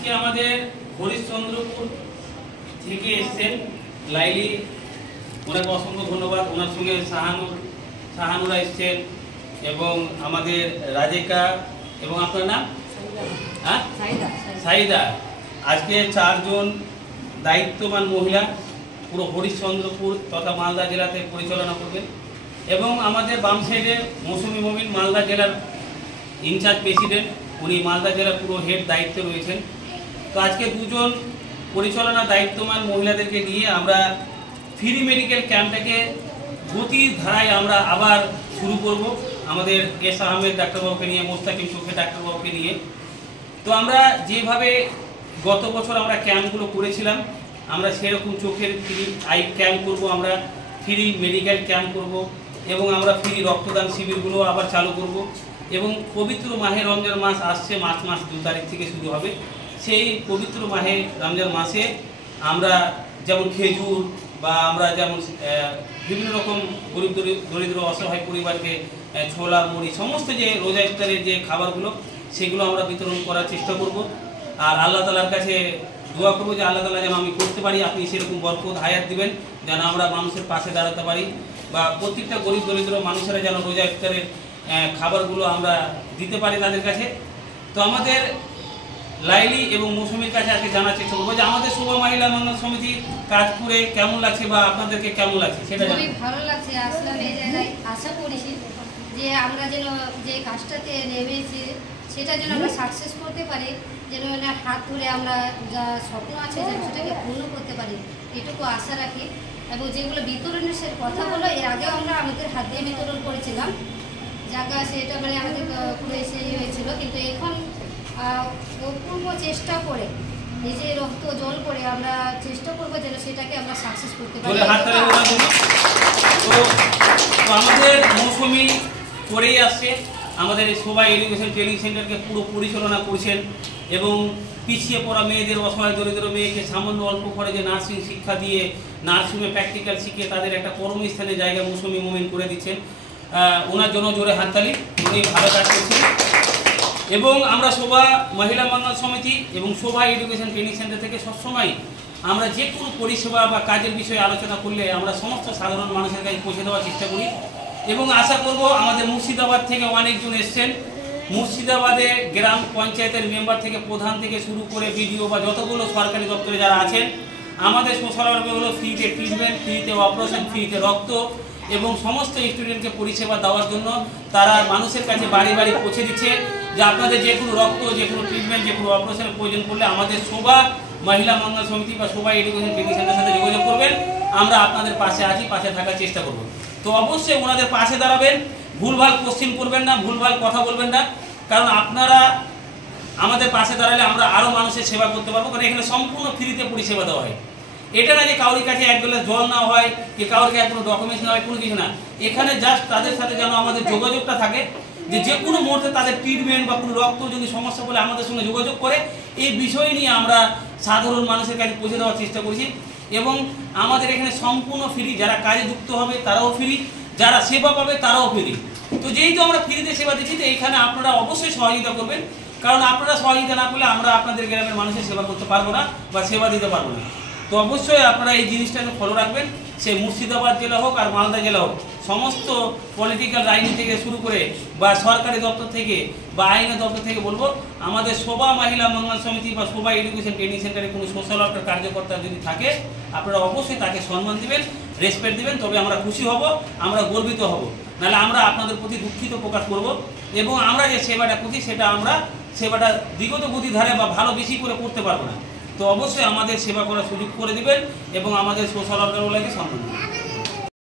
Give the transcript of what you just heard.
আজকে আমাদের হরিশ্চন্দ্রপুর থেকে এসেছেন লাইলি, ওনাকে অসংখ্য ধন্যবাদ। ওনার সঙ্গে শাহানুরা এসছেন এবং আমাদের রাজেকা এবং আপনার নাম সাইদা। আজকে 4 জন দায়িত্ববান মহিলা পুরো হরিশ্চন্দ্রপুর তথা মালদা জেলাতে পরিচালনা করবেন এবং আমাদের বাম সাইডে মৌসুমী মমিন মালদা জেলার ইনচার্জ প্রেসিডেন্ট, উনি মালদা জেলার পুরো হেড দায়িত্বে রয়েছেন। তো আজকে 2 জন পরিচালনা দায়িত্ববান মহিলাদেরকে নিয়ে আমরা ফ্রি মেডিকেল ক্যাম্পটাকে গতির ধারায় আমরা আবার শুরু করব আমাদের এস আহমেদ ডাক্তারবাবুকে নিয়ে, মোস্তাকিম চোখে ডাক্তারবাবুকে নিয়ে। তো আমরা যেভাবে গত বছর আমরা ক্যাম্পগুলো করেছিলাম, আমরা সেরকম চোখের ফ্রি আই ক্যাম্প করব, আমরা ফ্রি মেডিকেল ক্যাম্প করব এবং আমরা ফ্রি রক্তদান শিবিরগুলো আবার চালু করব। এবং পবিত্র মাহে রমজান মাস আসছে, মার্চ মাস 2 তারিখ থেকে শুরু হবে। সেই পবিত্র মাহে রমজান মাসে আমরা যেমন খেজুর বা আমরা যেমন বিভিন্ন রকম গরিব দরিদ্র অসহায় পরিবারকে ছোলা মুড়ি সমস্ত যে রোজা ইফতারের যে খাবারগুলো সেগুলো আমরা বিতরণ করার চেষ্টা করব। আর আল্লাহ তাআলার কাছে দোয়া করবো যে আল্লাহ তাআলা যেন আমি করতে পারি, আপনি সেরকম বরকত হায়াত দিবেন, যেন আমরা মানুষের পাশে দাঁড়াতে পারি বা প্রত্যেকটা গরিব দরিদ্র মানুষেরা যেন রোজা ইফতারের খাবারগুলো আমরা দিতে পারি তাদের কাছে। তো আমাদের লাইলি এবং মৌসুমীর কাছে আজকে জানার চেষ্টা করবো যে আমাদের শুভ মহিলা মঙ্গল সমিতি কাজ করে কেমন লাগছে বা আপনাদেরকে কেমন লাগছে সেটা খুবই ভালো লাগছে। আসলাম এই জায়গায়, আশা করেছি যে আমরা যেন যে কাজটাতে নেমেছি সেটা যেন আমরা সাকসেস করতে পারি, যেন হাত ধরে আমরা যা স্বপ্ন আছে যেন সেটাকে পূর্ণ করতে পারি, এটুকু আশা রাখি। এবং যেগুলো বিতরণের সে কথা বলো, এর আগেও আমরা আমাদের হাত দিয়ে বিতরণ করেছিলাম জায়গা, সেটা মানে আমাদের পুরো এসে হয়েছিল, কিন্তু এখন অপূর্ব চেষ্টা করে নিজে রক্ত জল করে আমরা চেষ্টা করবো যেন সেটাকে আমরা সাকসেস করতে পারি। তো আমাদের মৌসুমী করেই আসছে, আমাদের সবাই এডুকেশন ট্রেনিং সেন্টারকে পুরো পরিচালনা করছেন এবং পিছিয়ে পড়া মেয়েদের, অসহায় দরিদ্র মেয়েকে সামান্য অল্প খরচে নার্সিং শিক্ষা দিয়ে নার্সিংয়ে প্র্যাকটিক্যাল শিখিয়ে তাদের একটা কর্মস্থানের জায়গা মৌসুমী মোমিন করে দিচ্ছেন। ওনার জন্য জোরে হাততালি, উনি ভালো কাজ করছেন। এবং আমরা শোভা মহিলা মঙ্গল সমিতি এবং শোভা এডুকেশন ট্রেনিং সেন্টার থেকে সবসময় আমরা যে কোনো পরিষেবা বা কাজের বিষয়ে আলোচনা করলে আমরা সমস্ত সাধারণ মানুষের কাছে পৌঁছে দেওয়ার চেষ্টা করি এবং আশা করব আমাদের মুর্শিদাবাদ থেকে অনেকজন এসছেন। মুর্শিদাবাদে গ্রাম পঞ্চায়েতের মেম্বার থেকে প্রধান থেকে শুরু করে বিডিও বা যতগুলো সরকারি দপ্তরে যারা আছেন, আমাদের সোশ্যাল ওয়ার্কারগুলো ফ্রিতে ট্রিটমেন্ট, ফ্রিতে অপারেশন, ফ্রিতে রক্ত এবং সমস্ত স্টুডেন্টকে পরিষেবা দেওয়ার জন্য তারা মানুষের কাছে বাড়ি বাড়ি পৌঁছে দিচ্ছে যে আপনাদের যে কোনো রক্ত, যে কোনো ট্রিটমেন্ট, যে কোনো অপারেশনের প্রয়োজন পড়লে আমাদের শোভা মহিলা মঙ্গল সমিতি বা শোভা এডুকেশন ট্রেনিং সেন্টারের সাথে যোগাযোগ করবেন, আমরা আপনাদের পাশে আছি, পাশে থাকার চেষ্টা করব। তো অবশ্যই ওনাদের পাশে দাঁড়াবেন, ভুলভাল কোশ্চেন করবেন না, ভুলভাল কথা বলবেন না, কারণ আপনারা আমাদের পাশে দাঁড়ালে আমরা আরও মানুষের সেবা করতে পারবো, কারণ এখানে সম্পূর্ণ ফ্রিতে পরিষেবা দেওয়া হয়। এটা না যে কাউরির কাছে এক গ্লাস জল না হয় কি কাউরির কাছে কোনো ডকুমেন্টস না হয়, কোনো কিছু না, এখানে জাস্ট তাদের সাথে যেন আমাদের যোগাযোগটা থাকে যে কোনো মুহূর্তে তাদের ট্রিটমেন্ট বা কোনো রক্ত যদি সমস্যা বলে আমাদের সঙ্গে যোগাযোগ করে, এই বিষয় নিয়ে আমরা সাধারণ মানুষের কাছে পৌঁছে দেওয়ার চেষ্টা করছি। এবং আমাদের এখানে সম্পূর্ণ ফ্রি, যারা কাজে যুক্ত হবে তারাও ফ্রি, যারা সেবা পাবে তারাও ফ্রি। তো যেহেতু আমরা ফ্রিতে সেবা দিচ্ছি, তো এইখানে আপনারা অবশ্যই সহযোগিতা করবেন, কারণ আপনারা সহযোগিতা না করলে আমরা আপনাদের গ্রামের মানুষের সেবা করতে পারবো না বা সেবা দিতে পারবো না। তো অবশ্যই আপনারা এই জিনিসটাকে ফলো রাখবেন, সে মুর্শিদাবাদ জেলা হোক আর মালদা জেলা হোক, সমস্ত পলিটিক্যাল রাজনীতি থেকে শুরু করে বা সরকারি দপ্তর থেকে বা আইনের দপ্তর থেকে বলবো, আমাদের শোভা মহিলা মঙ্গল সমিতি বা শোভা এডুকেশন ট্রেনিং সেন্টারে কোনো সোশ্যাল ওয়ার্কার কার্যকর্তা যদি থাকে, আপনারা অবশ্যই তাকে সম্মান দিবেন, রেসপেক্ট দিবেন, তবে আমরা খুশি হব, আমরা গর্বিত হব। নাহলে আমরা আপনাদের প্রতি দুঃখিত প্রকাশ করব এবং আমরা যে সেবাটা করছি সেটা আমরা সেবাটা বিগত গতি ধারে বা ভালো বেশি করে করতে পারবো না। তো অবশ্যই আমাদের সেবা করার সুযোগ করে দিবেন এবং আমাদের সোশ্যাল ওয়ার্কারগুলোকে সম্মান দিবেন।